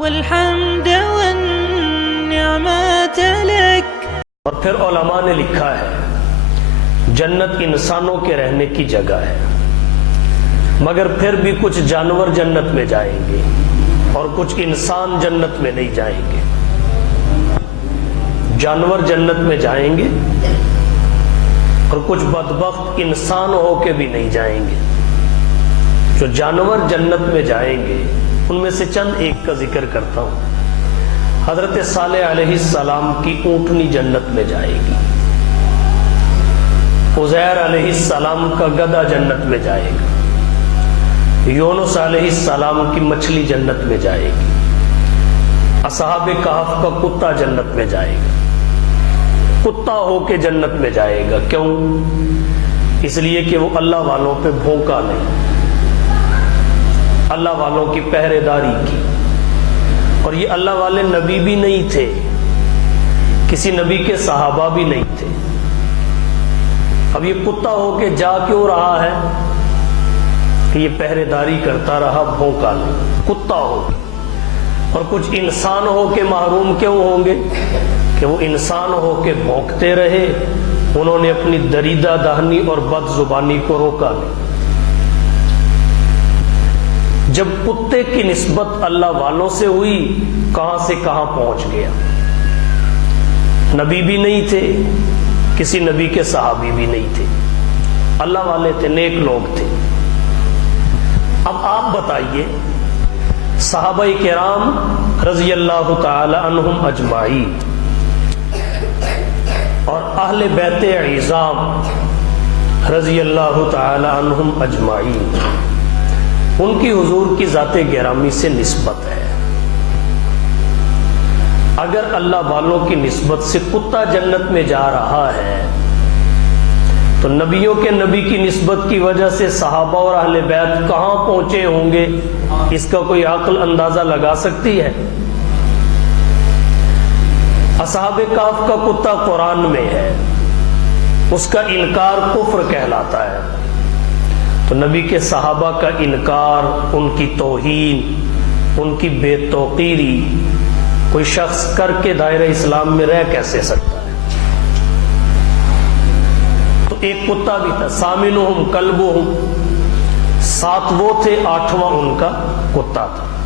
والحمد والنعمات لك. اور پھر علماء نے لکھا ہے جنت انسانوں کے رہنے کی جگہ ہے، مگر پھر بھی کچھ جانور جنت میں جائیں گے اور کچھ انسان جنت میں نہیں جائیں گے. جانور جنت میں جائیں گے اور کچھ بدبخت انسان ہو کے بھی نہیں جائیں گے. جو جانور جنت میں جائیں گے ان میں سے چند ایک کا ذکر کرتا ہوں. حضرت صالح علیہ السلام کی اونٹنی جنت میں جائے گی. عزیر علیہ السلام کا گدھا جنت میں جائے گا. یونس علیہ السلام کی مچھلی جنت میں جائے گی. اصحاب کہف کا کتا جنت میں جائے گا. کتا ہو کے جنت میں جائے گا. کیوں؟ اس لیے کہ وہ اللہ والوں پہ بھونکا نہیں، اللہ والوں کی پہرے داری کی. اور یہ اللہ والے نبی بھی نہیں تھے، کسی نبی کے صحابہ بھی نہیں تھے. اب یہ کتا ہو کے جا کیوں رہا ہے کہ یہ پہرے داری کرتا رہا، بھونکا نہیں، کتا ہو کے. اور کچھ انسان ہو کے محروم کیوں ہوں گے کہ وہ انسان ہو کے بھونکتے رہے، انہوں نے اپنی دریدہ دہنی اور بد زبانی کو روکا نہیں. جب کتے کی نسبت اللہ والوں سے ہوئی، کہاں سے کہاں پہنچ گیا. نبی بھی نہیں تھے، کسی نبی کے صحابی بھی نہیں تھے، اللہ والے تھے، نیک لوگ تھے. اب آپ بتائیے صحابہ کرام رضی اللہ تعالی عنہم اجمعین اور اہل بیت عظام رضی اللہ تعالی عنہم اجمعین، ان کی حضور کی ذات گرامی سے نسبت ہے. اگر اللہ والوں کی نسبت سے کتا جنت میں جا رہا ہے تو نبیوں کے نبی کی نسبت کی وجہ سے صحابہ اور اہل بیت کہاں پہنچے ہوں گے، اس کا کوئی عقل اندازہ لگا سکتی ہے؟ اصحاب کہف کا کتا قرآن میں ہے، اس کا انکار کفر کہلاتا ہے. تو نبی کے صحابہ کا انکار، ان کی توہین، ان کی بے توقیری کوئی شخص کر کے دائرہ اسلام میں رہ کیسے سکتا ہے؟ تو ایک کتا بھی تھا، سامنہم کلبہم، 7 وہ تھے، 8واں ان کا کتا تھا.